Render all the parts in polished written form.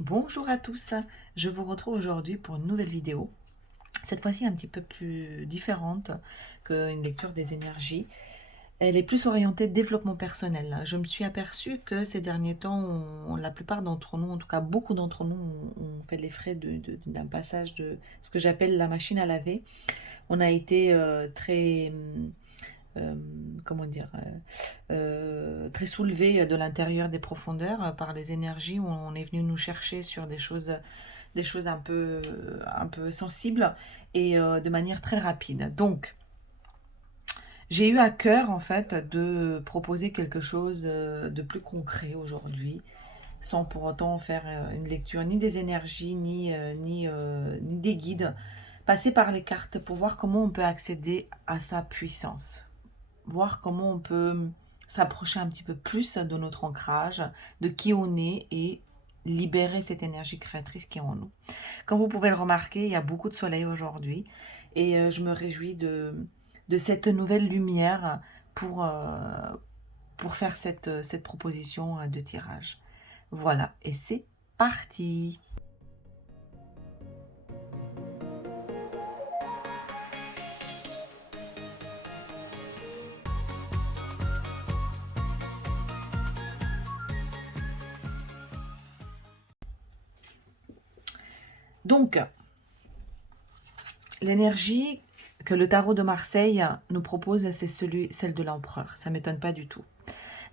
Bonjour à tous, je vous retrouve aujourd'hui pour une nouvelle vidéo, cette fois-ci un petit peu plus différente qu'une lecture des énergies. Elle est plus orientée développement personnel. Je me suis aperçue que ces derniers temps, la plupart d'entre nous, en tout cas beaucoup d'entre nous, ont fait les frais d'un passage de ce que j'appelle la machine à laver. On a été très euh, comment dire, très soulevé de l'intérieur des profondeurs par les énergies où on est venu nous chercher sur des choses un peu sensibles et de manière très rapide. Donc, j'ai eu à cœur en fait de proposer quelque chose de plus concret aujourd'hui, sans pour autant faire une lecture ni des énergies ni des guides. Passer par les cartes pour voir comment on peut accéder à sa puissance, voir comment on peut s'approcher un petit peu plus de notre ancrage, de qui on est et libérer cette énergie créatrice qui est en nous. Comme vous pouvez le remarquer, il y a beaucoup de soleil aujourd'hui et je me réjouis de cette nouvelle lumière pour, euh, pour faire cette proposition de tirage. Voilà, et c'est parti. Donc, l'énergie que le tarot de Marseille nous propose, c'est celle de l'empereur. Ça ne m'étonne pas du tout.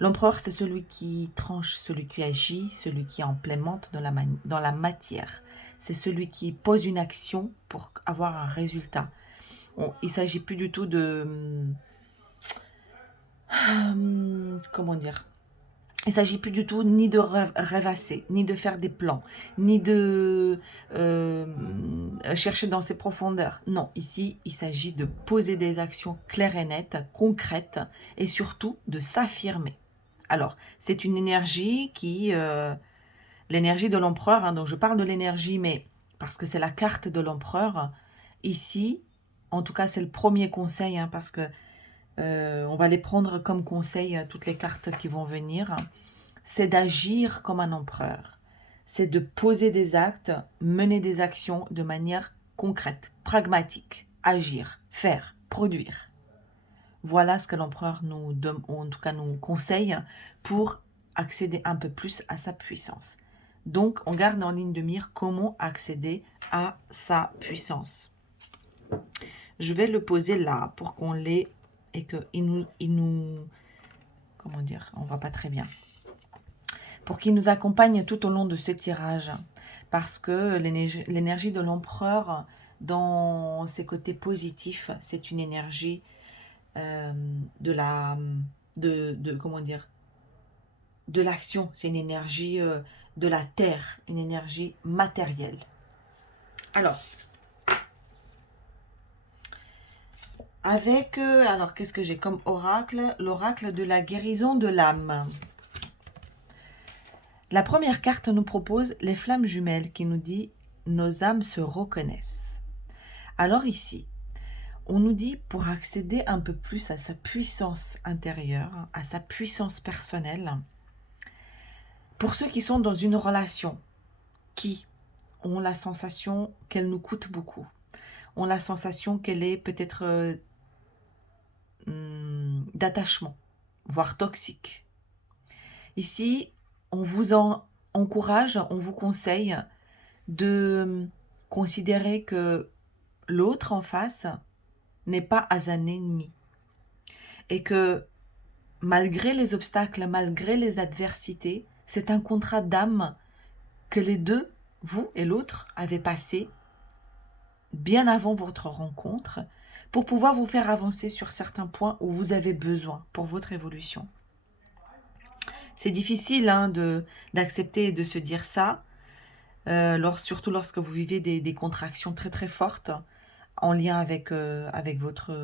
L'empereur, c'est celui qui tranche, celui qui agit, celui qui implémente dans la matière. C'est celui qui pose une action pour avoir un résultat. Il ne s'agit plus du tout de... comment dire, il ne s'agit plus du tout ni de rêvasser, ni de faire des plans, ni de chercher dans ses profondeurs. Non, ici, il s'agit de poser des actions claires et nettes, concrètes, et surtout de s'affirmer. Alors, c'est une énergie l'énergie de l'empereur, hein, donc je parle de l'énergie, mais parce que c'est la carte de l'empereur. Ici, en tout cas, c'est le premier conseil, hein, parce que on va les prendre comme conseil, toutes les cartes qui vont venir, c'est d'agir comme un empereur. C'est de poser des actes, mener des actions de manière concrète, pragmatique, agir, faire, produire. Voilà ce que l'empereur nous donne, ou en tout cas nous conseille pour accéder un peu plus à sa puissance. Donc, on garde en ligne de mire comment accéder à sa puissance. Je vais le poser là pour qu'on l'ait et qu'il nous... Comment dire? On ne voit pas très bien. Pour qu'il nous accompagne tout au long de ce tirage. Parce que l'énergie de l'empereur, dans ses côtés positifs, c'est une énergie de la... comment dire, de l'action. C'est une énergie de la terre, une énergie matérielle. Alors, alors qu'est-ce que j'ai comme oracle? L'oracle de la guérison de l'âme. La première carte nous propose les flammes jumelles qui nous dit « Nos âmes se reconnaissent ». Alors ici, on nous dit pour accéder un peu plus à sa puissance intérieure, à sa puissance personnelle, pour ceux qui sont dans une relation, qui ont la sensation qu'elle nous coûte beaucoup, ont la sensation qu'elle est peut-être d'attachement, voire toxique. Ici, on vous encourage, on vous conseille de considérer que l'autre en face n'est pas un ennemi et que malgré les obstacles, malgré les adversités, c'est un contrat d'âme que les deux, vous et l'autre, avez passé bien avant votre rencontre pour pouvoir vous faire avancer sur certains points où vous avez besoin pour votre évolution. C'est difficile hein, d'accepter et de se dire ça, surtout lorsque vous vivez des contractions très très fortes en lien avec votre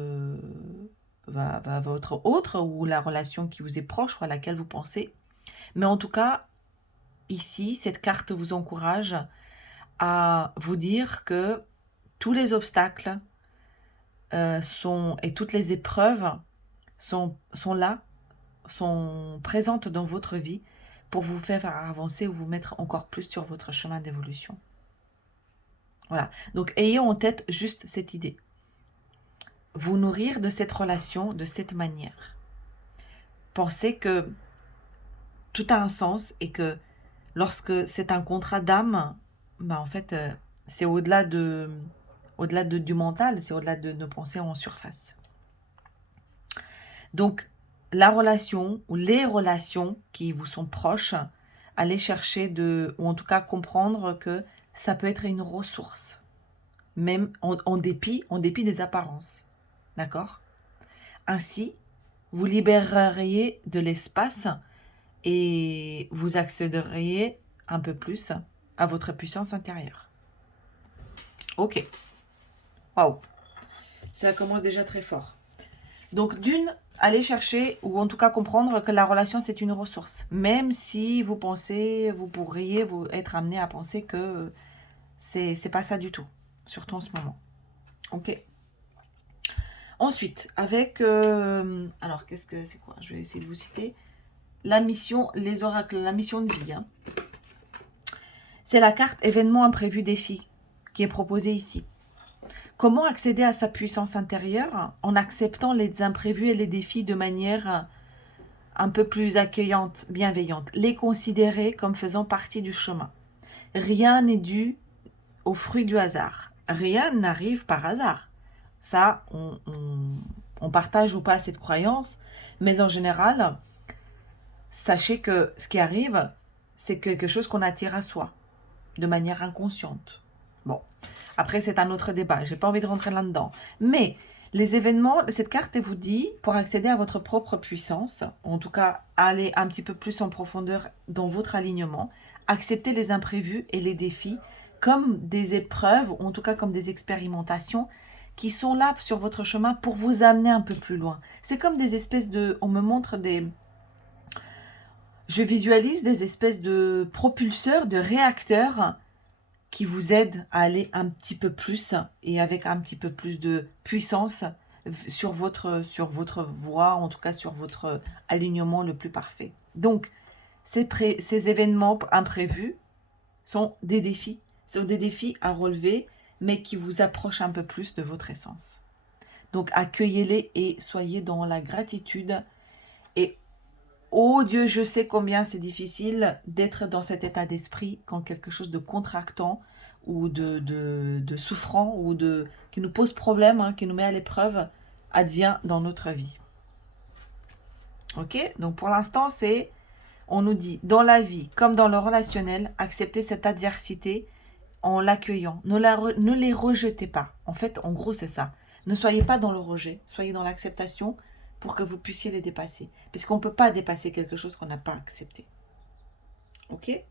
autre ou la relation qui vous est proche ou à laquelle vous pensez. Mais en tout cas, ici, cette carte vous encourage à vous dire que tous les obstacles et toutes les épreuves sont là, sont présentes dans votre vie pour vous faire avancer ou vous mettre encore plus sur votre chemin d'évolution. Voilà. Donc, ayez en tête juste cette idée. Vous nourrir de cette relation de cette manière. Pensez que tout a un sens et que lorsque c'est un contrat d'âme, en fait, c'est au-delà du mental, c'est au-delà de nos pensées en surface. Donc, la relation ou les relations qui vous sont proches, allez chercher ou en tout cas comprendre que ça peut être une ressource, même en dépit des apparences. D'accord? Ainsi, vous libéreriez de l'espace et vous accéderiez un peu plus à votre puissance intérieure. Ok. Waouh. Ça commence déjà très fort. Donc d'une, allez chercher, ou en tout cas comprendre que la relation c'est une ressource. Même si vous pourriez être amené à penser que c'est pas ça du tout. Surtout en ce moment. Ok. Ensuite, avec... alors, c'est quoi? Je vais essayer de vous citer. La mission, les oracles, la mission de vie. Hein. C'est la carte événement imprévu défi qui est proposée ici. Comment accéder à sa puissance intérieure en acceptant les imprévus et les défis de manière un peu plus accueillante, bienveillante. Les considérer comme faisant partie du chemin. Rien n'est dû au fruit du hasard. Rien n'arrive par hasard. Ça, on partage ou pas cette croyance, mais en général, sachez que ce qui arrive, c'est quelque chose qu'on attire à soi, de manière inconsciente. Bon, après c'est un autre débat, j'ai pas envie de rentrer là-dedans. Mais les événements, cette carte vous dit, pour accéder à votre propre puissance, en tout cas aller un petit peu plus en profondeur dans votre alignement, accepter les imprévus et les défis comme des épreuves, ou en tout cas comme des expérimentations qui sont là sur votre chemin pour vous amener un peu plus loin. C'est comme des espèces de... On me montre des... Je visualise des espèces de propulseurs, de réacteurs qui vous aident à aller un petit peu plus et avec un petit peu plus de puissance sur votre voie, en tout cas sur votre alignement le plus parfait. Donc, ces événements imprévus sont des défis à relever, mais qui vous approchent un peu plus de votre essence. Donc, accueillez-les et soyez dans la gratitude. Et oh Dieu, je sais combien c'est difficile d'être dans cet état d'esprit quand quelque chose de contractant ou de souffrant ou qui nous pose problème, hein, qui nous met à l'épreuve, advient dans notre vie. Ok? Donc pour l'instant, on nous dit, dans la vie comme dans le relationnel, acceptez cette adversité en l'accueillant. Ne les rejetez pas. En fait, en gros, c'est ça. Ne soyez pas dans le rejet, soyez dans l'acceptation pour que vous puissiez les dépasser. Puisqu'on ne peut pas dépasser quelque chose qu'on n'a pas accepté. Ok?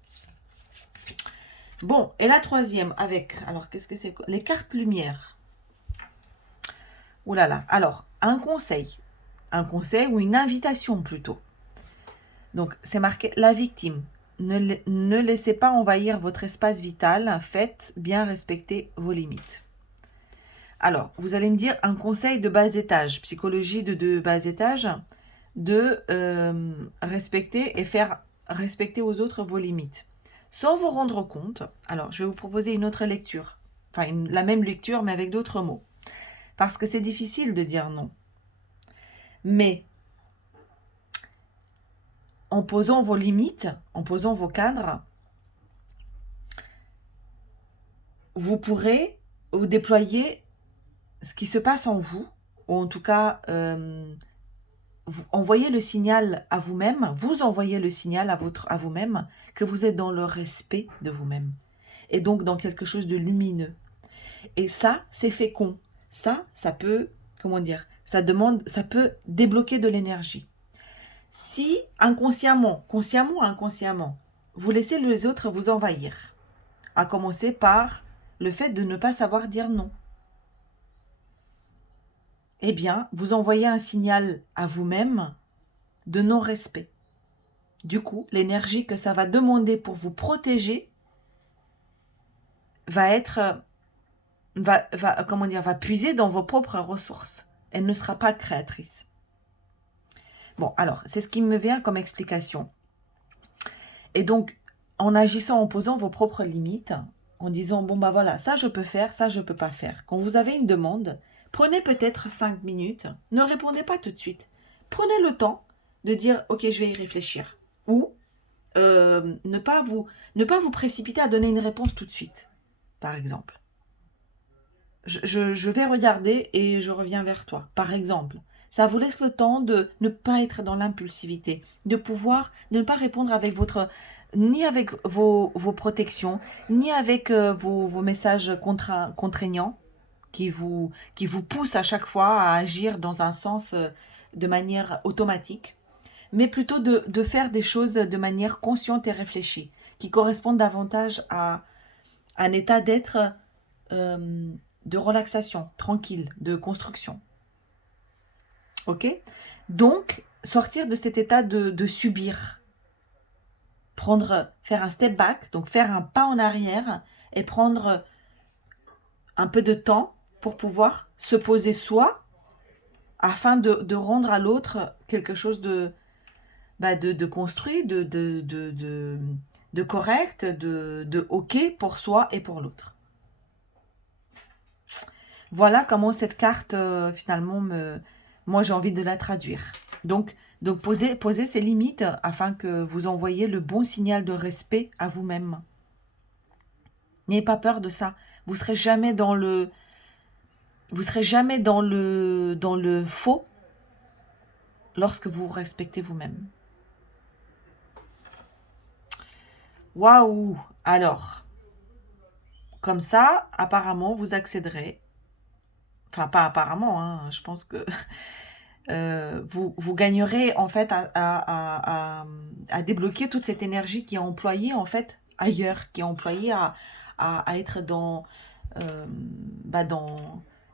Bon, et la troisième avec... Alors, qu'est-ce que c'est? Les cartes lumière. Ouh là là. Alors, un conseil. Un conseil ou une invitation plutôt. Donc, c'est marqué la victime. Ne laissez pas envahir votre espace vital. Faites bien respecter vos limites. Alors, vous allez me dire un conseil de bas étage, psychologie de bas étage, de respecter et faire respecter aux autres vos limites. Sans vous rendre compte, alors je vais vous proposer une autre lecture, enfin la même lecture mais avec d'autres mots. Parce que c'est difficile de dire non. Mais en posant vos limites, en posant vos cadres, vous pourrez vous déployer ce qui se passe en vous, ou en tout cas, vous envoyez le signal à vous-même, vous envoyez le signal à vous-même que vous êtes dans le respect de vous-même, et donc dans quelque chose de lumineux. Et ça, c'est fécond. Ça peut, comment dire, ça peut débloquer de l'énergie. Si inconsciemment, consciemment ou inconsciemment, vous laissez les autres vous envahir, à commencer par le fait de ne pas savoir dire non, eh bien, vous envoyez un signal à vous-même de non-respect. Du coup, l'énergie que ça va demander pour vous protéger va puiser dans vos propres ressources. Elle ne sera pas créatrice. Bon, alors, c'est ce qui me vient comme explication. Et donc, en agissant, en posant vos propres limites, en disant, bon, bah voilà, ça je peux faire, ça je peux pas faire. Quand vous avez une demande, prenez peut-être 5 minutes, ne répondez pas tout de suite. Prenez le temps de dire, ok, je vais y réfléchir. Ou ne pas vous précipiter à donner une réponse tout de suite, par exemple. Je vais regarder et je reviens vers toi, par exemple. Ça vous laisse le temps de ne pas être dans l'impulsivité, de pouvoir ne pas répondre avec ni avec vos protections, ni avec vos messages contraignants qui vous poussent à chaque fois à agir dans un sens de manière automatique, mais plutôt de faire des choses de manière consciente et réfléchie, qui correspondent davantage à un état d'être euh, de relaxation, tranquille, de construction. Ok? Donc, sortir de cet état de subir, faire un step back, donc faire un pas en arrière et prendre un peu de temps pour pouvoir se poser soi afin de rendre à l'autre quelque chose de construit, de correct, de OK pour soi et pour l'autre. Voilà comment cette carte, finalement, moi, j'ai envie de la traduire. Donc posez ces limites afin que vous envoyiez le bon signal de respect à vous-même. N'ayez pas peur de ça. Vous serez jamais vous serez jamais dans le faux lorsque vous vous respectez vous-même. Waouh! Alors, comme ça, apparemment, vous accéderez. Enfin, pas apparemment, hein, je pense que vous gagnerez en fait à débloquer toute cette énergie qui est employée en fait ailleurs, qui est employée à être dans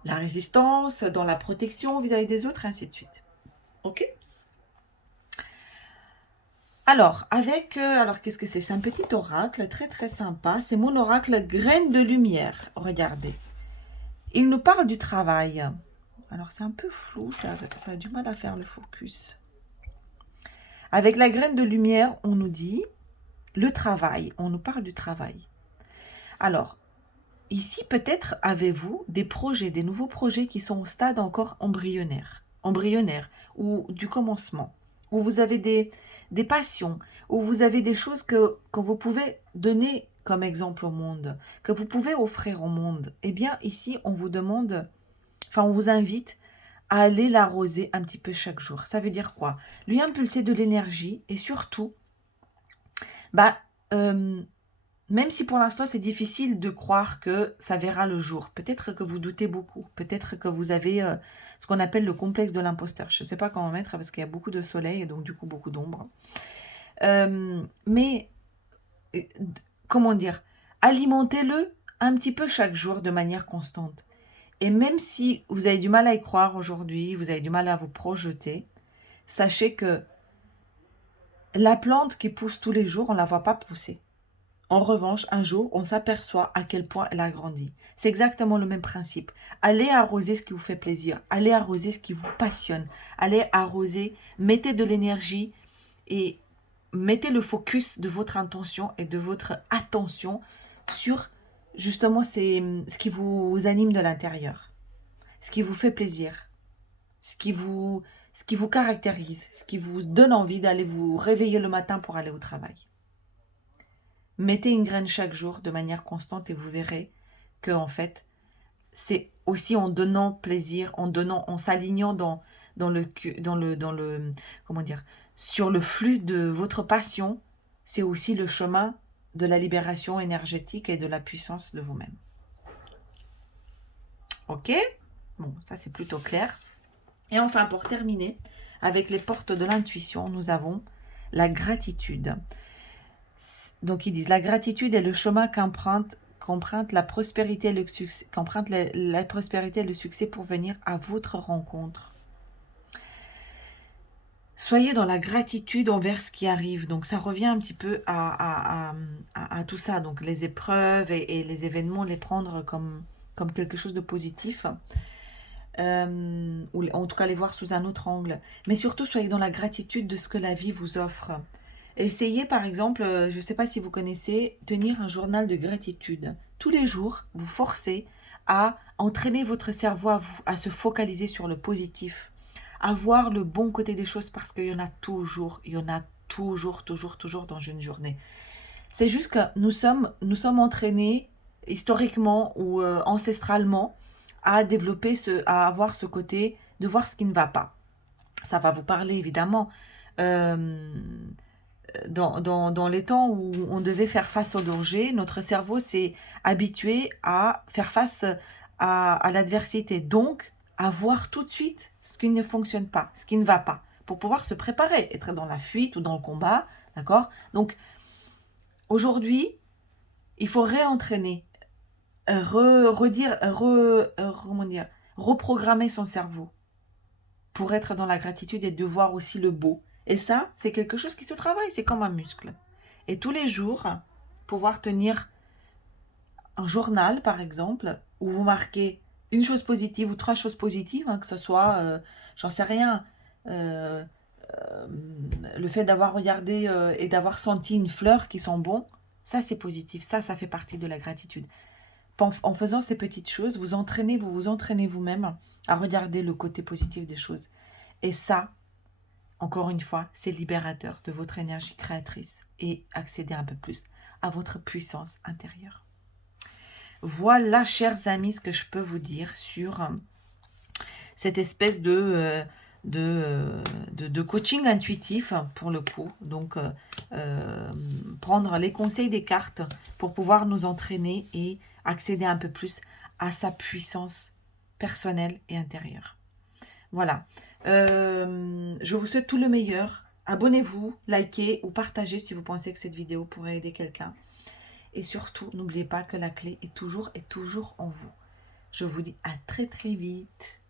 la résistance, dans la protection vis-à-vis des autres, et ainsi de suite. Ok? Alors, alors qu'est-ce que c'est? C'est un petit oracle très très sympa. C'est mon oracle graine de lumière. Regardez. Il nous parle du travail. Alors, c'est un peu flou, ça a du mal à faire le focus. Avec la graine de lumière, on nous dit le travail. On nous parle du travail. Alors, ici, peut-être avez-vous des projets, des nouveaux projets qui sont au stade encore embryonnaire, ou du commencement, où vous avez des passions, où vous avez des choses que vous pouvez donner comme exemple au monde, que vous pouvez offrir au monde. Eh bien, ici, on vous invite à aller l'arroser un petit peu chaque jour. Ça veut dire quoi? Lui impulser de l'énergie et surtout, même si pour l'instant c'est difficile de croire que ça verra le jour, peut-être que vous doutez beaucoup, peut-être que vous avez ce qu'on appelle le complexe de l'imposteur. Je ne sais pas comment mettre parce qu'il y a beaucoup de soleil et donc du coup beaucoup d'ombre. Mais, comment dire, alimentez-le un petit peu chaque jour de manière constante. Et même si vous avez du mal à y croire aujourd'hui, vous avez du mal à vous projeter, sachez que la plante qui pousse tous les jours, on ne la voit pas pousser. En revanche, un jour, on s'aperçoit à quel point elle a grandi. C'est exactement le même principe. Allez arroser ce qui vous fait plaisir. Allez arroser ce qui vous passionne. Allez arroser, mettez de l'énergie et mettez le focus de votre intention et de votre attention sur justement ce qui vous anime de l'intérieur, ce qui vous fait plaisir, ce qui vous caractérise, ce qui vous donne envie d'aller vous réveiller le matin pour aller au travail. Mettez une graine chaque jour de manière constante et vous verrez que en fait, c'est aussi en donnant plaisir, en s'alignant comment dire, sur le flux de votre passion, c'est aussi le chemin de la libération énergétique et de la puissance de vous-même. Ok? Bon, ça c'est plutôt clair. Et enfin, pour terminer, avec les portes de l'intuition, nous avons la gratitude. Donc ils disent, la gratitude est le chemin qu'emprunte la prospérité et le succès, la prospérité et le succès pour venir à votre rencontre. Soyez dans la gratitude envers ce qui arrive. Donc ça revient un petit peu à tout ça. Donc les épreuves et les événements, les prendre comme quelque chose de positif. Ou en tout cas les voir sous un autre angle. Mais surtout, soyez dans la gratitude de ce que la vie vous offre. Essayez par exemple, je ne sais pas si vous connaissez, tenir un journal de gratitude. Tous les jours, vous forcez à entraîner votre cerveau à se focaliser sur le positif, à voir le bon côté des choses parce qu'il y en a toujours, il y en a toujours, toujours, toujours dans une journée. C'est juste que nous sommes entraînés historiquement ou ancestralement à développer à avoir ce côté de voir ce qui ne va pas. Ça va vous parler évidemment. Euh, dans les temps où on devait faire face au danger, notre cerveau s'est habitué à faire face à l'adversité. Donc, à voir tout de suite ce qui ne fonctionne pas, ce qui ne va pas, pour pouvoir se préparer, être dans la fuite ou dans le combat. D'accord? Donc, aujourd'hui, il faut réentraîner, comment dire, reprogrammer son cerveau pour être dans la gratitude et de voir aussi le beau. Et ça, c'est quelque chose qui se travaille, c'est comme un muscle. Et tous les jours, pouvoir tenir un journal, par exemple, où vous marquez une chose positive ou trois choses positives, hein, que ce soit, j'en sais rien, euh, euh, le fait d'avoir regardé et d'avoir senti une fleur qui sent bon, ça c'est positif, ça fait partie de la gratitude. En faisant ces petites choses, vous vous entraînez vous-même à regarder le côté positif des choses. Et ça, encore une fois, c'est libérateur de votre énergie créatrice et accéder un peu plus à votre puissance intérieure. Voilà, chers amis, ce que je peux vous dire sur cette espèce de coaching intuitif pour le coup. Donc, prendre les conseils des cartes pour pouvoir nous entraîner et accéder un peu plus à sa puissance personnelle et intérieure. Voilà. Je vous souhaite tout le meilleur. Abonnez-vous, likez ou partagez si vous pensez que cette vidéo pourrait aider quelqu'un. Et surtout, n'oubliez pas que la clé est toujours en vous. Je vous dis à très très vite.